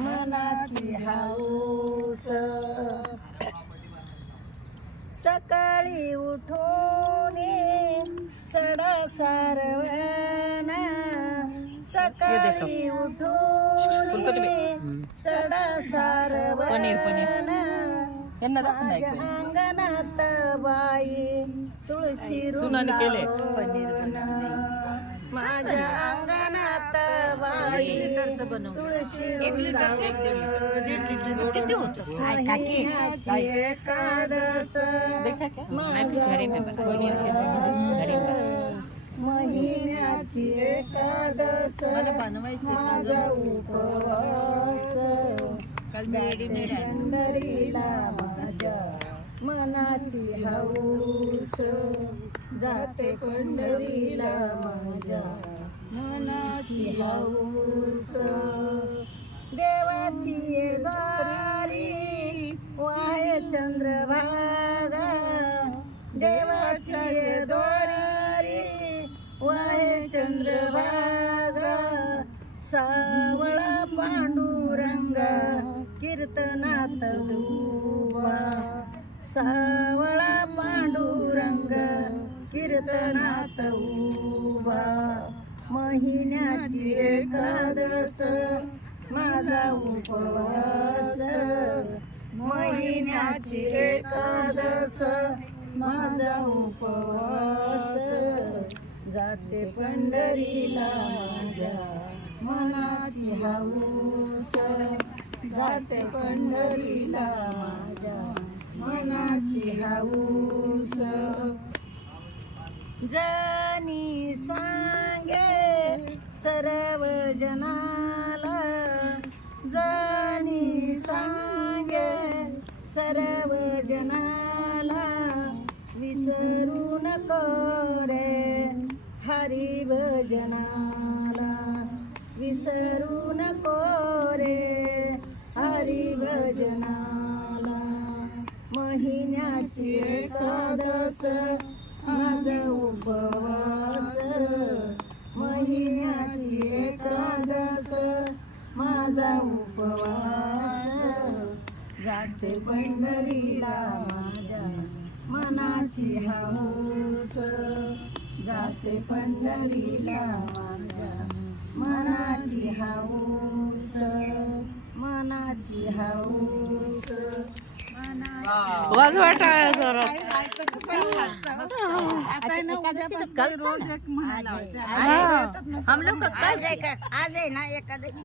मनाची हौस. सकाळी उठून सडा सारवण, सकाळी उठून सडा सारवण, माझ्या अंगणात बाई तुळशी वृंदावन, माझ्या अंगणात बाई तुळशी महिन्याची एकादश, महिन्याची एकादश माझा उपवास. पंढरीला माझ्या मनाची हौस, जाते पंढरीला माझ्या मनाची हौस. देवाची द्वारी वाहे चंद्रभागा, देवाची द्वारी वाहे चंद्रभागा, सावळा पांडुरंग कीर्तनात उभा, सावळा पांडुरंग कीर्तनात उभा. महिन्याची एकादश माझा उपवास, महिन्याची एकादश माझा उपवास. जाते पंढरीला माझ्या मनाची हौस, जाते पंढरीला माझ्या मनाची हौस. जनी सांगे सर्व जनाला, जनी सांगे सर्व जनाला, विसरू नको रे हरी भजनाला, विसरू नको रे हरी भजनाला. महिन्याची एकादश माझा उपवास, महिन्याची एकादश माझा उपवास. जाते पंढरीला माझ्या मनाची हौस, जाते पंढरीला माझ्या मनाची हौस, मनाची हौस. वाजवा टाळ्या जोरात. हम लोग आज है ना एकादशी.